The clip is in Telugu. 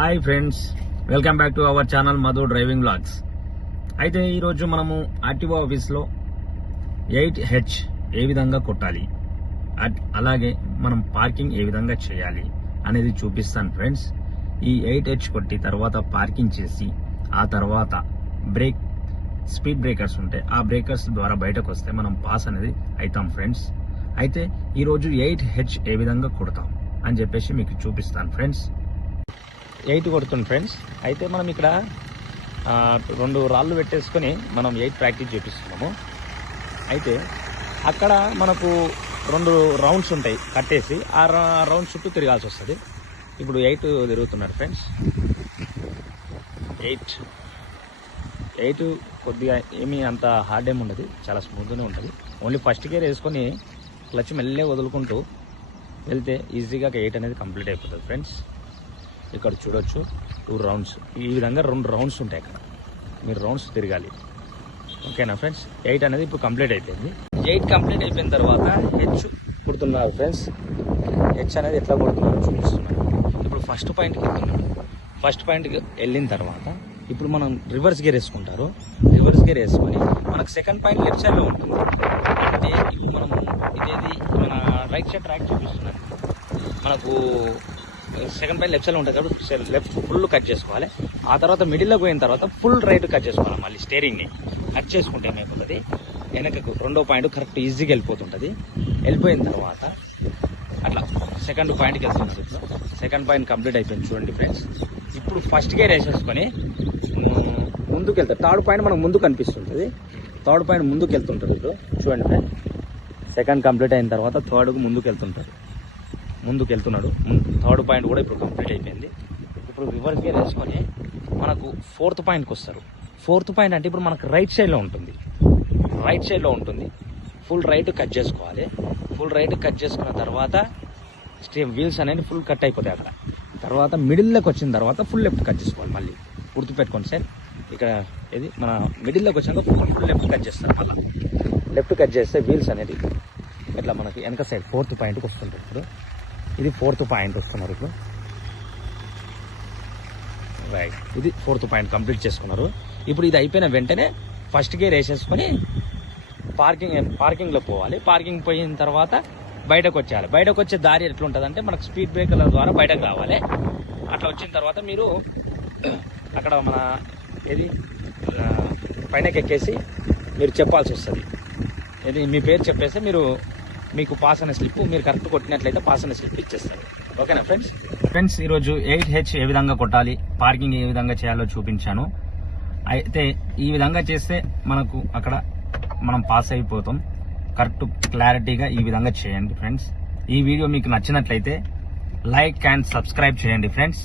Hi friends, welcome back to our channel Madhu driving vlogs. అయితే ఈరోజు మనము ఆర్టీఓ ఆఫీస్లో 8H ఏ విధంగా కొట్టాలి, అలాగే మనం పార్కింగ్ ఏ విధంగా చేయాలి అనేది చూపిస్తాను ఫ్రెండ్స్. ఈ 8H కొట్టి తర్వాత పార్కింగ్ చేసి ఆ తర్వాత స్పీడ్ బ్రేకర్స్ ఉంటాయి, ఆ బ్రేకర్స్ ద్వారా బయటకు వస్తే మనం పాస్ అనేది అవుతాం ఫ్రెండ్స్. అయితే ఈరోజు 8H ఏ విధంగా కొడతాం అని చెప్పేసి మీకు చూపిస్తాను ఫ్రెండ్స్. 8 కొడుతుంది ఫ్రెండ్స్. అయితే మనం ఇక్కడ 2 రాళ్ళు పెట్టేసుకొని మనం 8 ప్రాక్టీస్ చేపిస్తున్నాము. అయితే అక్కడ మనకు 2 రౌండ్స్ ఉంటాయి కట్టేసి, ఆ రౌండ్ చుట్టూ తిరగాల్సి వస్తుంది. ఇప్పుడు 8 తిరుగుతున్నారు ఫ్రెండ్స్. 8 కొద్దిగా ఏమీ అంత హార్డ్ ఏమి ఉండదు, చాలా స్మూత్గానే ఉంటుంది. ఓన్లీ ఫస్ట్ గేర్ వేసుకొని క్లచ్ మెల్లే వదులుకుంటూ వెళ్తే ఈజీగా 8 అనేది కంప్లీట్ అయిపోతుంది ఫ్రెండ్స్. ఇక్కడ చూడొచ్చు 2 రౌండ్స్, ఈ విధంగా 2 రౌండ్స్ ఉంటాయి. అక్కడ మీరు రౌండ్స్ తిరగాలి. ఓకేనా ఫ్రెండ్స్. 8 అనేది ఇప్పుడు కంప్లీట్ అయిపోయింది. 8 కంప్లీట్ అయిపోయిన తర్వాత హెచ్ కొడుతున్నారు ఫ్రెండ్స్. హెచ్ అనేది ఎట్లా కొడుతున్నారో చూపిస్తున్నారు. ఇప్పుడు ఫస్ట్ పాయింట్కి వెళ్తున్నారు. ఫస్ట్ పాయింట్కి వెళ్ళిన తర్వాత ఇప్పుడు మనం రివర్స్ గేర్ వేసుకుంటారు. రివర్స్ గేర్ వేసుకొని మనకు సెకండ్ పాయింట్ లెఫ్ట్ సైడ్లో ఉంటుంది. అంటే ఇప్పుడు మనం ఇదేది మన రైట్ సైడ్ ట్రాక్ చూపిస్తున్నారు. మనకు సెకండ్ పాయింట్ లెఫ్ట్ సైడ్లో ఉంటుంది కాబట్టి లెఫ్ట్ ఫుల్ కట్ చేసుకోవాలి. ఆ తర్వాత మిడిల్లోకి పోయిన తర్వాత ఫుల్ రైట్ కట్ చేసుకోవాలి. మళ్ళీ స్టీరింగ్ని కట్ చేసుకుంటే ఏమైపోతుంది, వెనకకు 2వ పాయింట్ కరెక్ట్ ఈజీగా వెళ్ళిపోతుంటుంది. వెళ్ళిపోయిన తర్వాత అట్లా సెకండ్ పాయింట్కి వెళ్తున్నారు. ఇప్పుడు సెకండ్ పాయింట్ కంప్లీట్ అయిపోయింది చూడండి ఫ్రెండ్స్. ఇప్పుడు ఫస్ట్ గేర్ వేసేసుకొని ముందుకు వెళ్తారు. థర్డ్ పాయింట్ మనకు ముందు కనిపిస్తుంటుంది. థర్డ్ పాయింట్ ముందుకు వెళ్తుంటారు. ఇప్పుడు చూడండి ఫ్రెండ్స్, సెకండ్ కంప్లీట్ అయిన తర్వాత థర్డ్కు ముందుకు వెళ్తుంటారు. ముందుకు వెళ్తున్నాడు. థర్డ్ పాయింట్ కూడా ఇప్పుడు కంప్లీట్ అయిపోయింది. ఇప్పుడు రివర్స్ గేర్ వేసుకొని మనకు 4th పాయింట్కి వస్తారు. 4th పాయింట్ అంటే ఇప్పుడు మనకు రైట్ సైడ్లో ఉంటుంది. రైట్ సైడ్లో ఉంటుంది. ఫుల్ రైట్ కట్ చేసుకోవాలి. ఫుల్ రైట్ కట్ చేసుకున్న తర్వాత వీల్స్ అనేది ఫుల్ కట్ అయిపోతాయి. అక్కడ తర్వాత మిడిల్లోకి వచ్చిన తర్వాత ఫుల్ లెఫ్ట్ కట్ చేసుకోవాలి. మళ్ళీ గుర్తుపెట్టుకోండి సార్, ఇక్కడ ఇది మన మిడిల్లోకి వచ్చినాక ఫుల్ లెఫ్ట్ కట్ చేస్తారు. మళ్ళీ లెఫ్ట్ కట్ చేస్తే వీల్స్ అనేది ఇట్లా మనకి వెనక సైడ్ 4th పాయింట్కి వస్తుంటుంది. ఇప్పుడు ఇది 4th పాయింట్ వస్తున్నారు. ఇప్పుడు రైట్, ఇది 4th పాయింట్ కంప్లీట్ చేసుకున్నారు. ఇప్పుడు ఇది అయిపోయిన వెంటనే ఫస్ట్ గేర్ వేసేసుకొని పార్కింగ్లో పోవాలి. పార్కింగ్ పోయిన తర్వాత బయటకు వచ్చేయాలి. బయటకు వచ్చే దారి ఎట్లుంటుంది అంటే మనకు స్పీడ్ బ్రేకర్ల ద్వారా బయటకు రావాలి. అట్లా వచ్చిన తర్వాత మీరు అక్కడ మన ఏది పైనకి ఎక్కేసి మీరు చెప్పాల్సి వస్తుంది. ఇది మీ పేరు చెప్పేస్తే మీకు పాస్ అనే స్లిప్ మీరు కరెక్ట్ కొట్టినట్లయితే పాస్ అనే స్లిప్ ఇచ్చేస్తారు. ఓకేనా ఫ్రెండ్స్. ఈరోజు 8H ఏ విధంగా కొట్టాలి, పార్కింగ్ ఏ విధంగా చేయాలో చూపించాను. అయితే ఈ విధంగా చేస్తే మనకు అక్కడ మనం పాస్ అయిపోతాం. కరెక్ట్ క్లారిటీగా ఈ విధంగా చేయండి ఫ్రెండ్స్. ఈ వీడియో మీకు నచ్చినట్లయితే లైక్ అండ్ సబ్స్క్రైబ్ చేయండి ఫ్రెండ్స్.